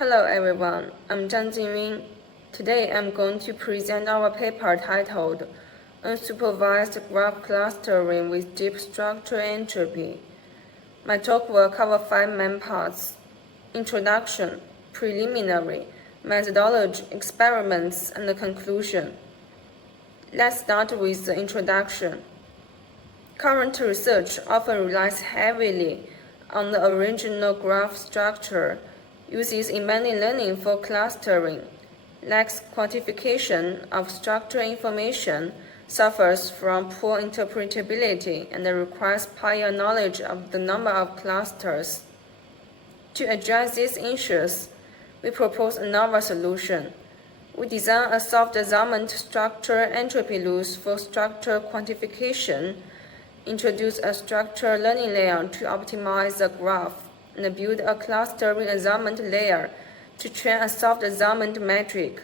Hello everyone, I'm Zhang Jinyun. Today I'm going to present our paper titled Unsupervised Graph Clustering with Deep Structural Entropy. My talk will cover 5 main parts: introduction, preliminary, methodology, experiments, and the conclusion. Let's start with the introduction. Current research often relies heavily on the original graph structure, uses embedding learning for clustering, lacks quantification of structural information, suffers from poor interpretability, and requires prior knowledge of the number of clusters. To address these issues, we propose a novel solution. We design a soft assignment structural entropy loss for structural quantification, introduce a structural learning layer to optimize the graph, and build a clustering assignment layer to train a soft assignment metric.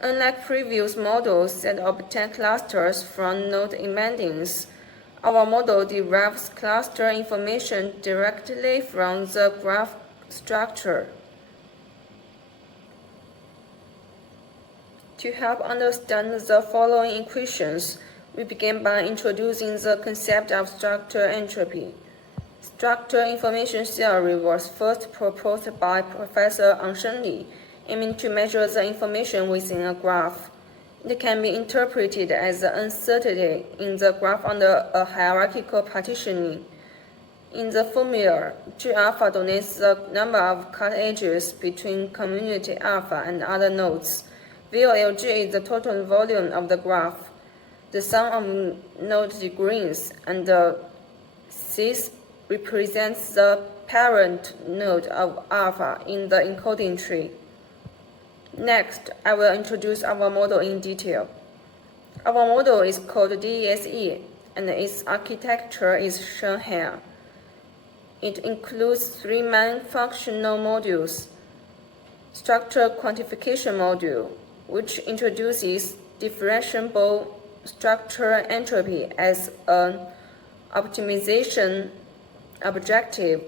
Unlike previous models that obtain clusters from node embeddings, our model derives cluster information directly from the graph structure. To help understand the following equations, we begin by introducing the concept of structural entropy. Structural information theory was first proposed by Professor Li, aiming to measure the information within a graph. It can be interpreted as the uncertainty in the graph under a hierarchical partitioning. In the formula, G alpha denotes the number of cut edges between community alpha and other nodes. VOLG is the total volume of the graph, the sum of node degrees, and this represents the parent node of alpha in the encoding tree. Next, I will introduce our model in detail. Our model is called DeSE, and its architecture is shown here. It includes 3 main functional modules: structural quantification module, which introduces differentiable structural entropy as an optimization objective,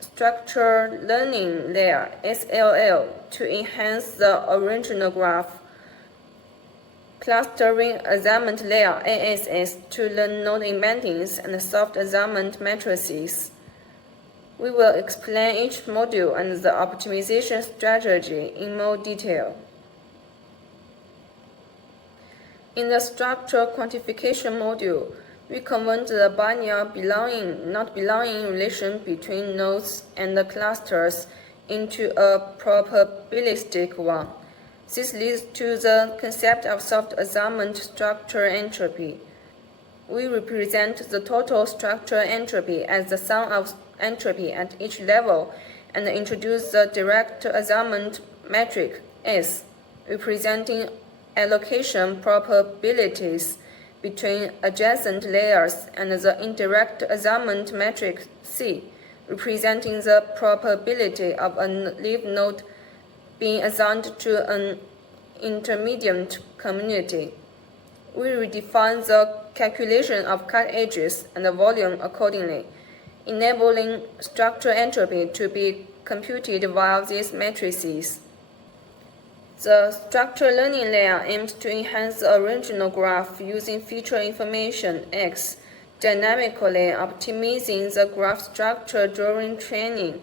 structural learning layer SLL to enhance the original graph, clustering assignment layer ASS to learn node embeddings and soft assignment matrices. We will explain each module and the optimization strategy in more detail. In the structural quantification module, we convert the binary belonging, not belonging relation between nodes and the clusters into a probabilistic one. This leads to the concept of soft assignment structural entropy. We represent the total structural entropy as the sum of entropy at each level and introduce the direct assignment metric S, representing allocation probabilities between adjacent layers, and the indirect assignment metric C, representing the probability of a leaf node being assigned to an intermediate community. We redefine the calculation of cut edges and the volume accordingly, enabling structural entropy to be computed via these matrices. The structural learning layer aims to enhance the original graph using feature information X, dynamically optimizing the graph structure during training.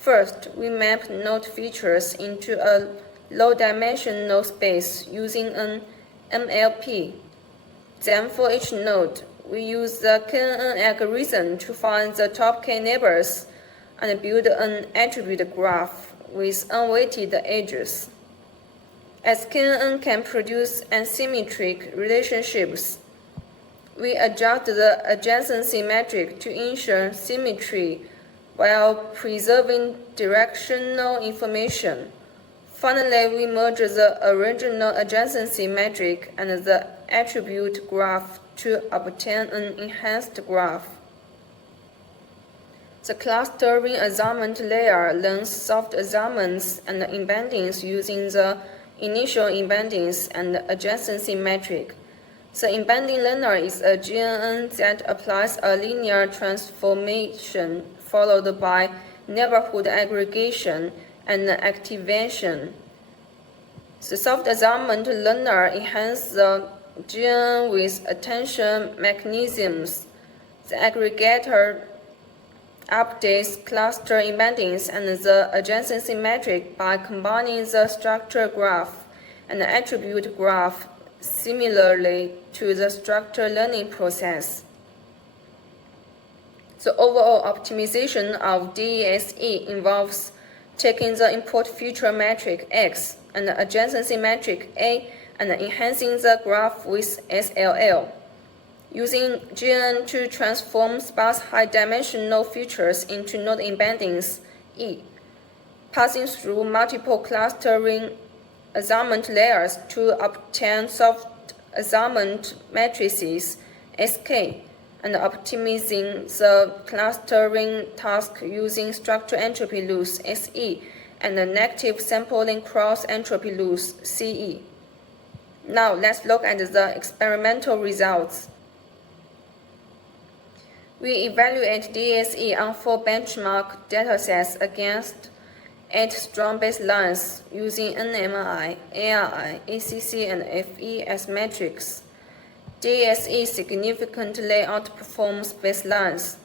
First, we map node features into a low-dimension node space using an MLP. Then for each node, we use the GNN algorithm to find the top k neighbors and build an attribute graph with unweighted edges. As GNN can produce asymmetric relationships, we adjust the adjacency metric to ensure symmetry while preserving directional information. Finally, we merge the original adjacency metric and the attribute graph to obtain an enhanced graph. The clustering assignment layer learns soft assignments and embeddings using the initial embeddings and adjacency metric. The embedding learner is a GNN that applies a linear transformation followed by neighborhood aggregation and activation. The self-assignment learner enhances the GNN with attention mechanisms. The aggregator updates cluster embeddings and the adjacency metric by combining the structure graph and the attribute graph similarly to the structure learning process. The overall optimization of DESE involves taking the input feature metric X and the adjacency metric A and enhancing the graph with SLL. Using GNN to transform sparse high-dimensional features into node embeddings E, passing through multiple clustering assignment layers to obtain soft assignment matrices SK, and optimizing the clustering task using structural entropy loss SE and the negative sampling cross-entropy loss CE. Now let's look at the experimental results. We evaluate DESE on 4 benchmark datasets against 8 strong baselines using NMI, ARI, ACC, and FE as metrics. DESE significantly outperforms baselines.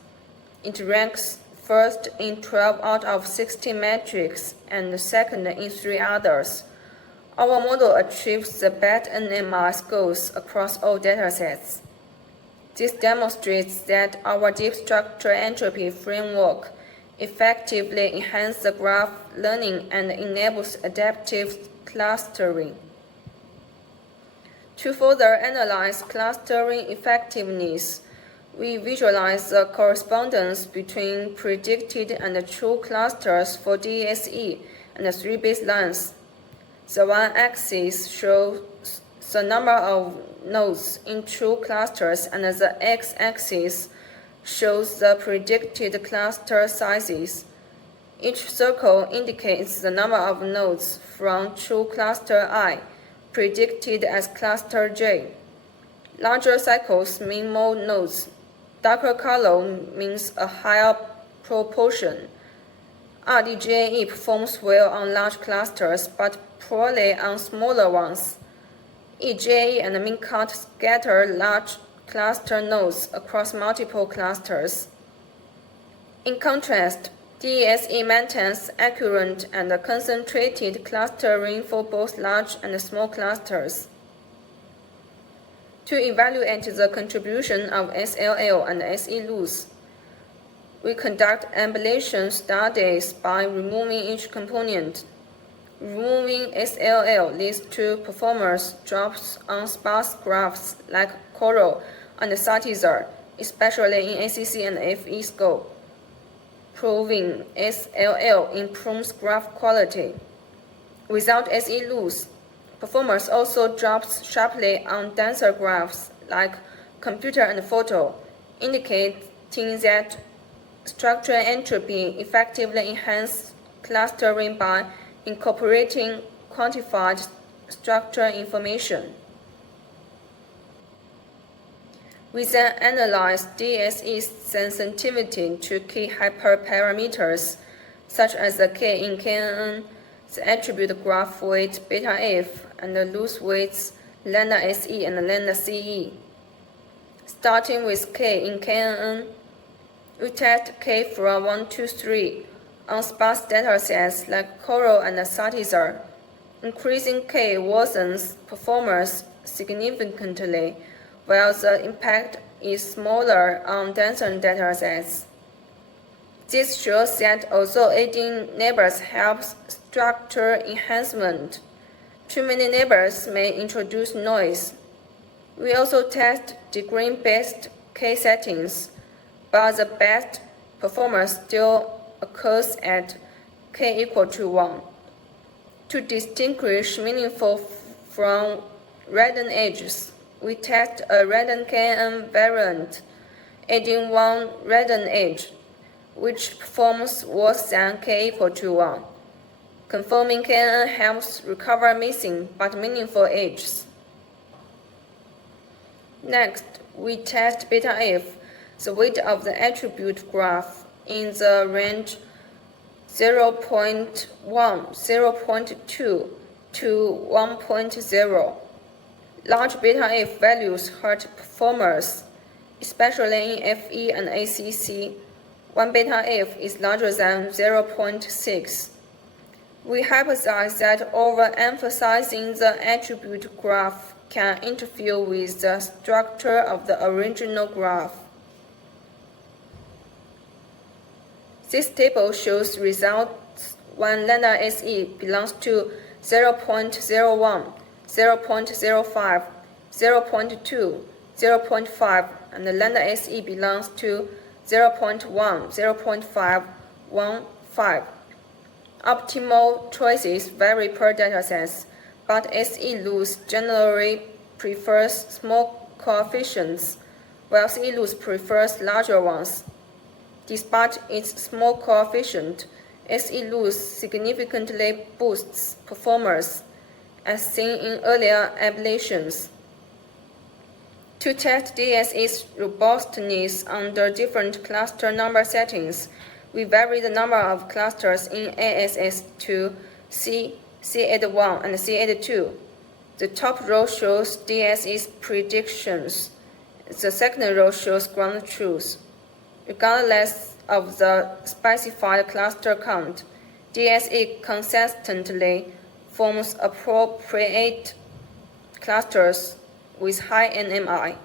It ranks first in 12 out of 16 metrics and second in 3 others. Our model achieves the best NMI scores across all datasets. This demonstrates that our deep structural entropy framework effectively enhances the graph learning and enables adaptive clustering. To further analyze clustering effectiveness, we visualize the correspondence between predicted and true clusters for DESE and the 3 baselines. The y-axis shows the number of nodes in true clusters, and the x-axis shows the predicted cluster sizes. Each circle indicates the number of nodes from true cluster I, predicted as cluster J. Larger cycles mean more nodes. Darker color means a higher proportion. RDGAE performs well on large clusters but poorly on smaller ones. EGAE and MinCut scatter large cluster nodes across multiple clusters. In contrast, DESE maintains accurate and concentrated clustering for both large and small clusters. To evaluate the contribution of SLL and SE loss, we conduct emulation studies by removing each component. Removing SLL leads to performance drops on sparse graphs like Coral and Satizar, especially in ACC and FE scope. Proving SLL improves graph quality. Without SE loss, performance also drops sharply on denser graphs like computer and photo, indicating that structural entropy effectively enhances clustering by incorporating quantified structural information. We then analyze DESE's sensitivity to key hyperparameters, such as the K in KNN, the attribute graph weight beta F, and the loss weights lambda SE and lambda CE. Starting with K in KNN, we test K from 1 to 3 on sparse datasets like Coral and Satizar. Increasing K worsens performance significantly, while the impact is smaller on denser datasets. This shows that although adding neighbors helps structure enhancement, too many neighbors may introduce noise. We also test degree-based K settings, but the best performance still occurs at K equal to 1. To distinguish meaningful from random edges, we test a random KNN variant, adding one random edge, which performs worse than K equal to 1. Confirming KNN helps recover missing but meaningful edges. Next, we test beta F, the weight of the attribute graph, in the range 0.1, 0.2 to 1.0. Large beta F values hurt performance, especially in FE and ACC. 1 beta F is larger than 0.6. We hypothesize that overemphasizing the attribute graph can interfere with the structure of the original graph. This table shows results when lambda SE belongs to 0.01, 0.05, 0.2, 0.5, and the lambda SE belongs to 0.1, 0.5, 1.5. Optimal choices vary per datasets, but SE loose generally prefers small coefficients, while CE loose prefers larger ones. Despite its small coefficient, SE loose significantly boosts performance, as seen in earlier ablations. To test DSE's robustness under different cluster number settings, we vary the number of clusters in ASS to C, C81, and C82. The top row shows DSE's predictions. The second row shows ground truth. Regardless of the specified cluster count, DSE consistently forms appropriate clusters with high NMI.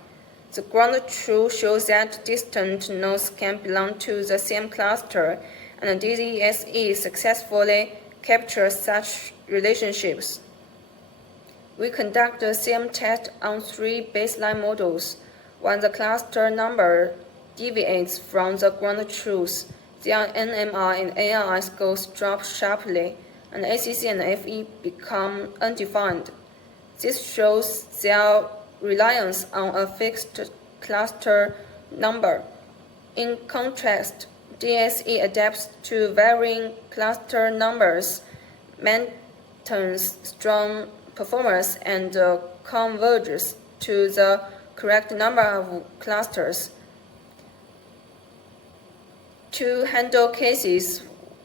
The ground truth shows that distant nodes can belong to the same cluster, and DSE successfully captures such relationships. We conduct the same test on 3 baseline models. When the cluster number deviates from the ground truth, their NMI and ANI scores drop sharply, and ACC and FE become undefined. This shows their reliance on a fixed cluster number. In contrast, DSE adapts to varying cluster numbers, maintains strong performance, and converges to the correct number of clusters. To handle cases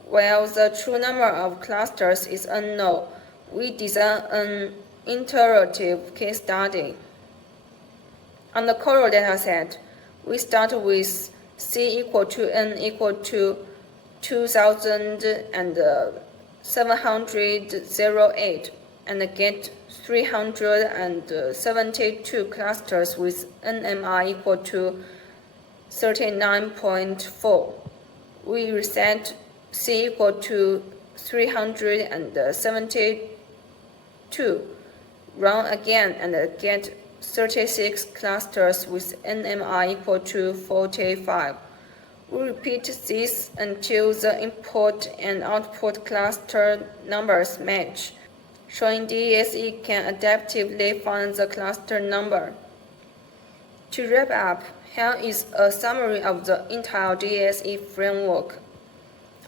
where the true number of clusters is unknown, we design an iterative case study. On the coral dataset, we start with C equal to N equal to 2,708 and get 372 clusters with NMI equal to 39.4. We reset C equal to 372, run again and get 36 clusters with NMI equal to 45. We repeat this until the input and output cluster numbers match, showing DSE can adaptively find the cluster number. To wrap up, here is a summary of the entire DSE framework.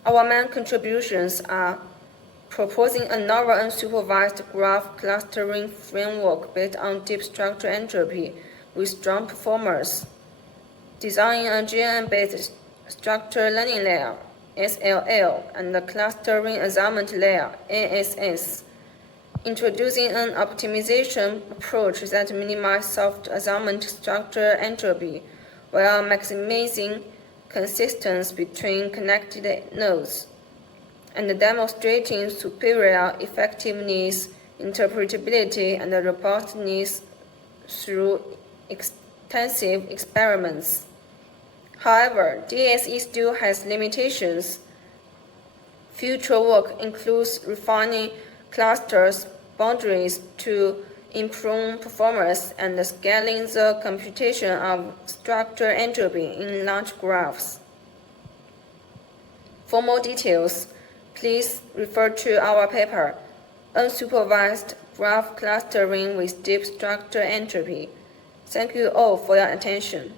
Our main contributions are proposing a novel unsupervised graph clustering framework based on deep structural entropy with strong performance, designing a GNN-based structured learning layer, SLL, and a clustering assignment layer, ASS, introducing an optimization approach that minimizes soft assignment structural entropy while maximizing consistency between connected nodes, and demonstrating superior effectiveness, interpretability, and robustness through extensive experiments. However, DSE still has limitations. Future work includes refining clusters boundaries to improve performance and scaling the computation of structural entropy in large graphs. For more details, please refer to our paper, Unsupervised Graph Clustering with Deep Structural Entropy. Thank you all for your attention.